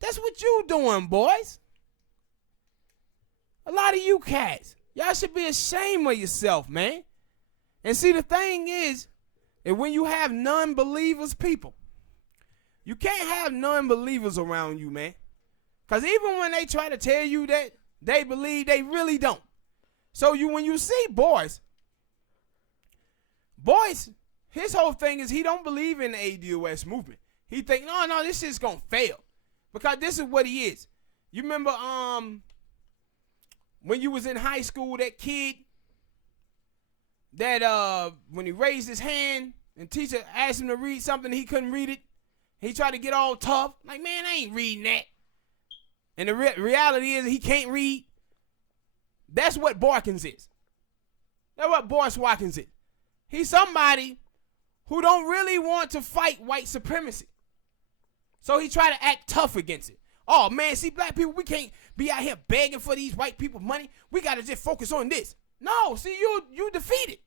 That's what you doing, boys. A lot of you cats. Y'all should be ashamed of yourself, man. And see, the thing is when you have non-believers people, you can't have non-believers around you, man. Because even when they try to tell you that they believe, they really don't. So when you see Boyce, his whole thing is he don't believe in the ADOS movement. He think, no, this shit's going to fail. Because this is what he is. You remember when you was in high school, that kid that when he raised his hand and teacher asked him to read something, he couldn't read it. He tried to get all tough. Like, man, I ain't reading that. And the reality is he can't read. That's what Boykins is. That's what Boyce Watkins is. He's somebody who don't really want to fight white supremacy. So he tried to act tough against it. Oh, man, see, black people, we can't be out here begging for these white people money. We got to just focus on this. No, see, you defeated.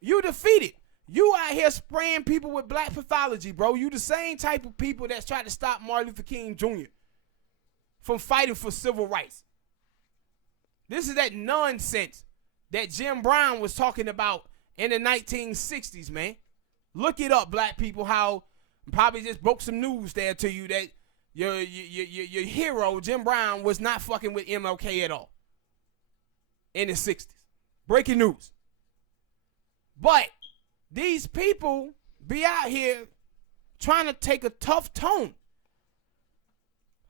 You defeated. You out here spraying people with black pathology, bro. You the same type of people that's trying to stop Martin Luther King Jr. from fighting for civil rights. This is that nonsense that Jim Brown was talking about in the 1960s, man. Look it up, black people, how probably just broke some news there to you that your hero, Jim Brown, was not fucking with MLK at all in the 60s. Breaking news. But these people be out here trying to take a tough tone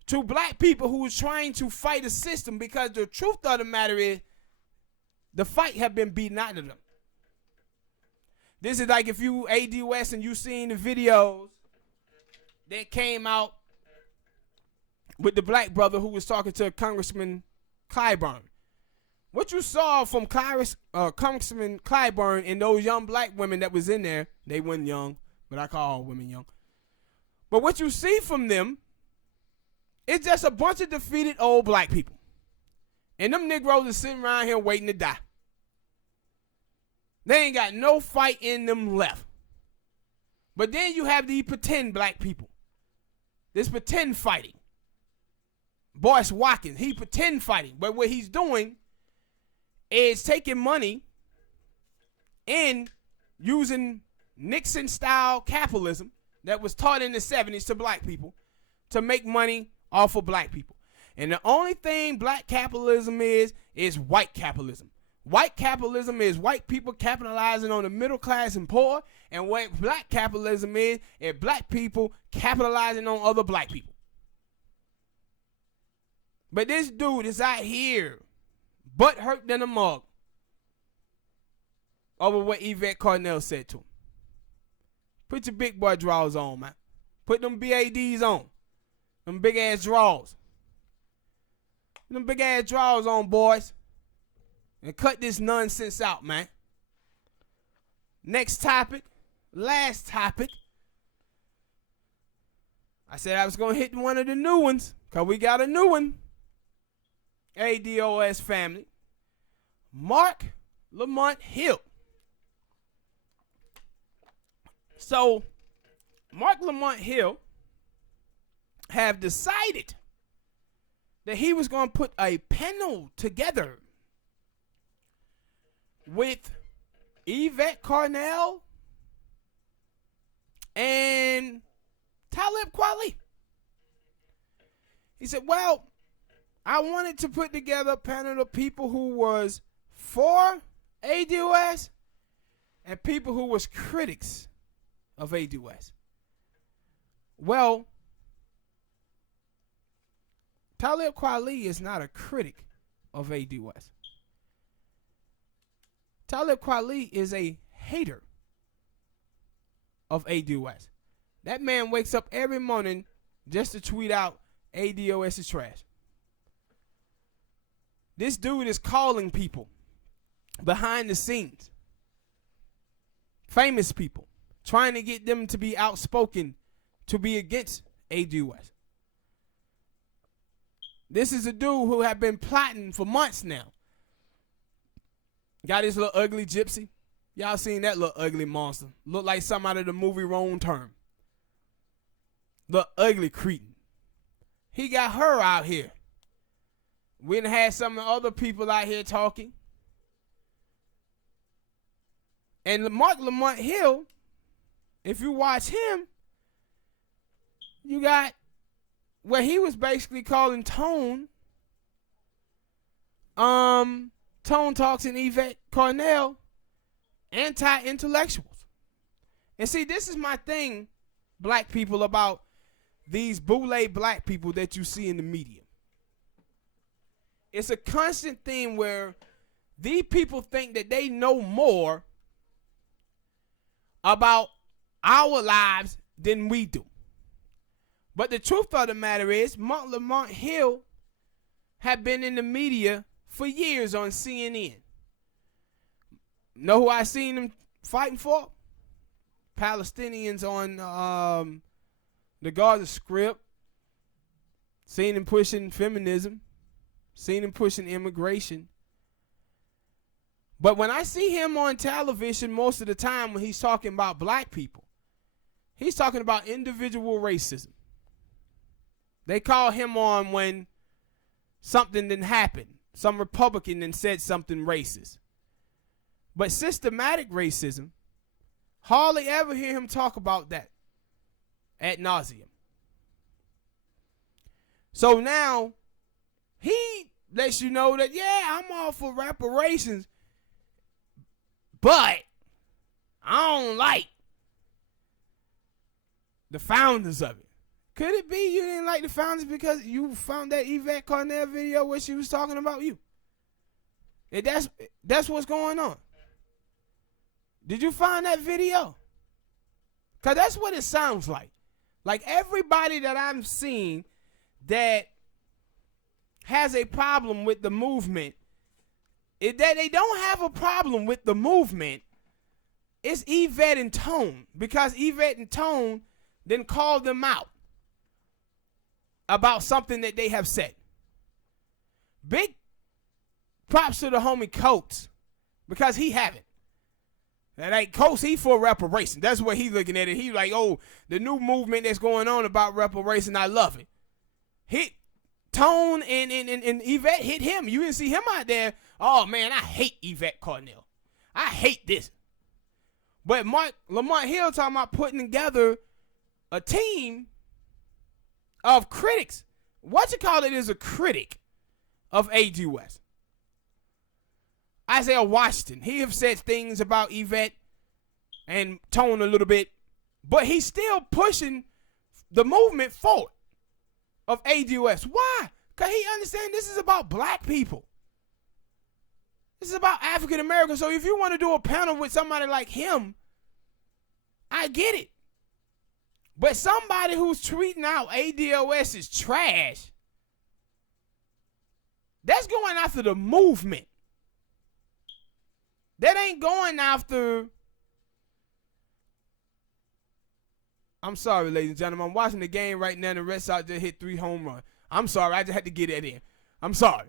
to black people who is trying to fight a system, because the truth of the matter is the fight have been beaten out of them. This is like if you ADOS and you seen the videos that came out with the black brother who was talking to Congressman Clyburn. What you saw from Congressman Clyburn and those young black women that was in there, they weren't young, but I call all women young. But what you see from them is just a bunch of defeated old black people. And them Negroes are sitting around here waiting to die. They ain't got no fight in them left. But then you have the pretend black people. This pretend fighting. Boyce Watkins, he pretend fighting. But what he's doing is taking money and using Nixon-style capitalism that was taught in the 70s to black people to make money off of black people. And the only thing black capitalism is white capitalism. White capitalism is white people capitalizing on the middle class and poor. And what black capitalism is black people capitalizing on other black people. But this dude is out here butt hurt than a mug over what Yvette Carnell said to him. Put your big boy drawers on, man. Put them BADs on. Them big ass drawers. Them big ass drawers on, boys. And cut this nonsense out, man. Next topic. Last topic. I said I was going to hit one of the new ones, because we got a new one. ADOS family. Mark Lamont Hill. So, Mark Lamont Hill have decided that he was going to put a panel together with Yvette Carnell and Talib Kweli. He said, well, I wanted to put together a panel of people who was for ADOS and people who was critics of ADOS. Well, Talib Kweli is not a critic of ADOS. Talib Kweli is a hater of ADOS. That man wakes up every morning just to tweet out ADOS is trash. This dude is calling people behind the scenes, famous people, trying to get them to be outspoken to be against ADOS. This is a dude who have been plotting for months now. Got his little ugly gypsy. Y'all seen that little ugly monster? Look like something out of the movie Wrong Turn. The ugly cretin. He got her out here. We done had some of the other people out here talking. And Mark Lamont Hill, if you watch him, you got where he was basically calling Tone Talks and Yvette Carnell anti-intellectuals. And see, this is my thing, black people, about these boule black people that you see in the media. It's a constant thing where these people think that they know more about our lives than we do. But the truth of the matter is, Mark Lamont Hill had been in the media for years on CNN. Know who I seen him fighting for? Palestinians on the Gaza Strip. Seen him pushing feminism. Seen him pushing immigration. But when I see him on television most of the time when he's talking about black people, he's talking about individual racism. They call him on when something didn't happen. Some Republican then said something racist. But systematic racism, hardly ever hear him talk about that ad nauseum. So now, he lets you know that, yeah, I'm all for reparations, but I don't like the founders of it. Could it be you didn't like the founders because you found that Yvette Carnell video where she was talking about you? And that's what's going on. Did you find that video? Because that's what it sounds like. Like everybody that I've seen that has a problem with the movement, that they don't have a problem with the movement, it's Yvette and Tone. Because Yvette and Tone then called them out about something that they have said. Big props to the homie Coates, because he haven't. And like Coates, he for reparation. That's what he's looking at it. He like, oh, the new movement that's going on about reparation, I love it. Hit Tone and Yvette hit him. You didn't see him out there. Oh man, I hate Yvette Carnell. I hate this. But Mark Lamont Hill talking about putting together a team of critics. What you call it is a critic of ADOS. Isaiah Washington, he have said things about Yvette and Tone a little bit, but he's still pushing the movement forward of ADOS. Why? Because he understands this is about black people. This is about African Americans. So if you want to do a panel with somebody like him, I get it. But somebody who's tweeting out ADOS is trash, that's going after the movement. That ain't going after. I'm sorry, ladies and gentlemen. I'm watching the game right now. The Red Sox just hit 3 home runs. I'm sorry. I just had to get that in. I'm sorry.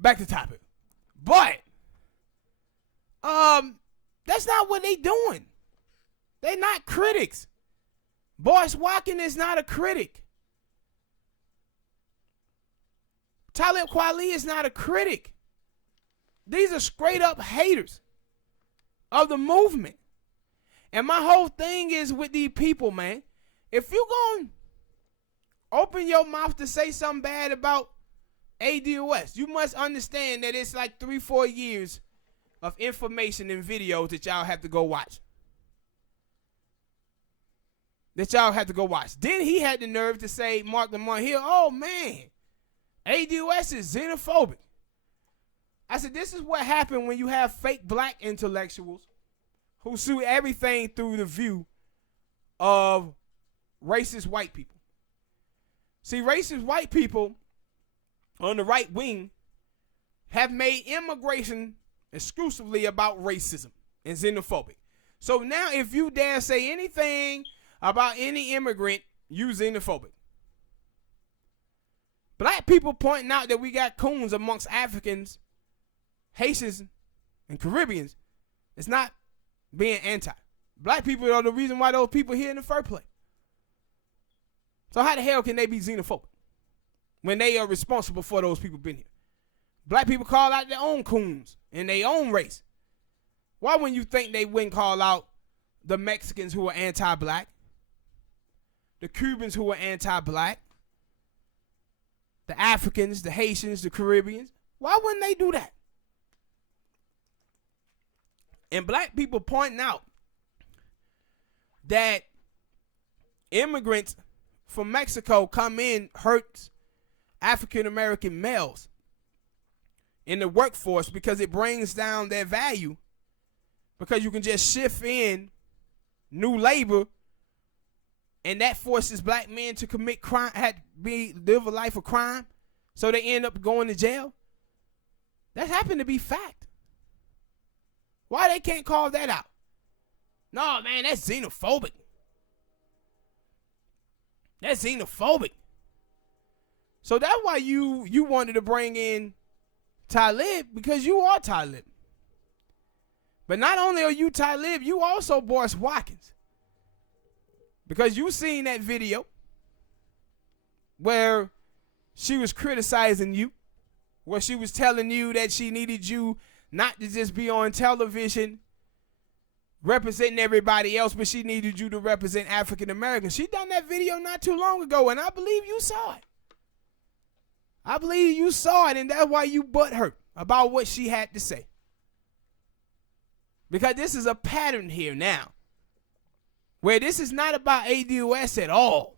Back to topic. But, that's not what they doing. They're not critics. Boyce Watkins is not a critic. Talib Kweli is not a critic. These are straight up haters of the movement. And my whole thing is with these people, man. If you gonna open your mouth to say something bad about ADOS, you must understand that it's like 3-4 years of information and videos that y'all have to go watch. Then he had the nerve to say, Mark Lamont Hill, oh man, ADOS is xenophobic. I said, this is what happened when you have fake black intellectuals who see everything through the view of racist white people. See, racist white people on the right wing have made immigration exclusively about racism and xenophobic. So now if you dare say anything about any immigrant, you xenophobic. Black people pointing out that we got coons amongst Africans, Haitians, and Caribbeans, it's not being anti. Black people are the reason why those people here in the first place. So how the hell can they be xenophobic when they are responsible for those people being here? Black people call out their own coons in their own race. Why wouldn't you think they wouldn't call out the Mexicans who are anti-black, the Cubans who are anti-black, the Africans, the Haitians, the Caribbeans? Why wouldn't they do that? And black people pointing out that immigrants from Mexico come in, hurts African American males in the workforce because it brings down their value, because you can just shift in new labor, and that forces black men to commit crime, live a life of crime, so they end up going to jail. That happened to be fact. Why they can't call that out? No, man, that's xenophobic. That's xenophobic. So that's why you wanted to bring in Talib, because you are Talib. But not only are you Talib, you also Boris Watkins. Because you seen that video where she was criticizing you, where she was telling you that she needed you not to just be on television representing everybody else, but she needed you to represent African Americans. She done that video not too long ago, and I believe you saw it. I believe you saw it, and that's why you butthurt about what she had to say. Because this is a pattern here now, where this is not about ADOS at all.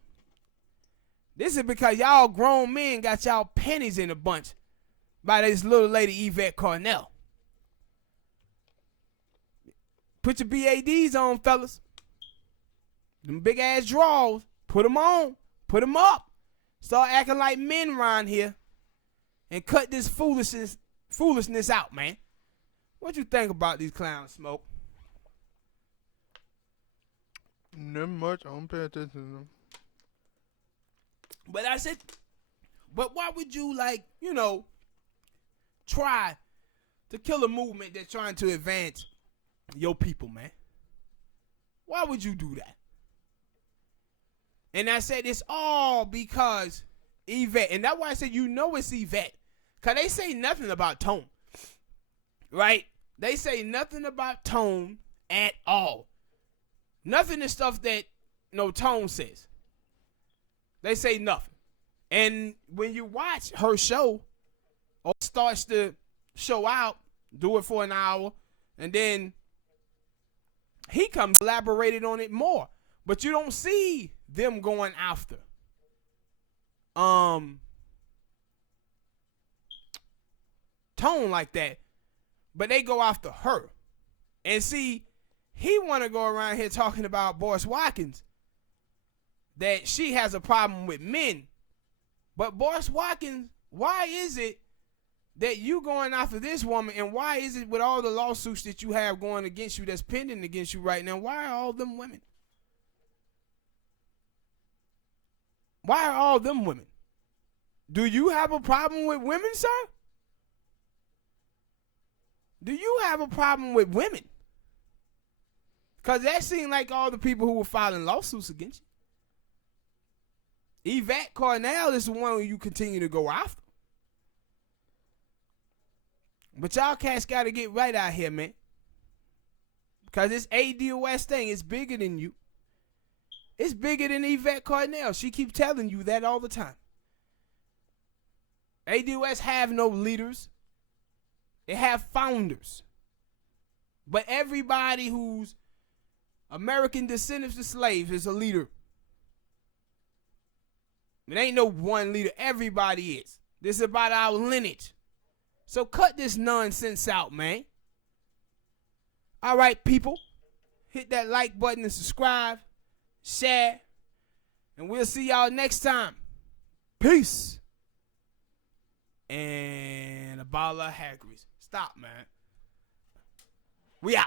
This is because y'all grown men got y'all pennies in a bunch by this little lady Yvette Cornell. Put your BADs on, fellas. Them big ass drawers. Put them on. Put them up. Start acting like men around here. And cut this foolishness out, man. What you think about these clowns, Smoke? Not much. I don't pay attention to them. But I said, but why would you, try to kill a movement that's trying to advance your people, man? Why would you do that? And I said it's all because Yvette. And that's why I said it's Yvette. Because they say nothing about tone. Right? They say nothing about tone at all. Nothing is stuff that Tone says. They say nothing. And when you watch her show, or starts to show out, do it for an hour, and then he comes elaborated on it more. But you don't see them going after Tone like that. But they go after her. And see, he want to go around here talking about Boris Watkins, that she has a problem with men. But Boris Watkins, why is it that you going after this woman, and why is it with all the lawsuits that you have going against you, that's pending against you right now, why are all them women? Why are all them women? Do you have a problem with women, sir? Do you have a problem with women? Because that seemed like all the people who were filing lawsuits against you. Yvette Cornell is the one who you continue to go after. But y'all cats got to get right out here, man. Because this ADOS thing is bigger than you. It's bigger than Yvette Cornell. She keeps telling you that all the time. ADOS have no leaders. They have founders. But everybody who's American descendants of slaves is a leader. It ain't no one leader. Everybody is. This is about our lineage. So cut this nonsense out, man. All right, people. Hit that like button and subscribe. share, and we'll see y'all next time. Peace. And a bottle of Hagrid's. Stop, man. We out.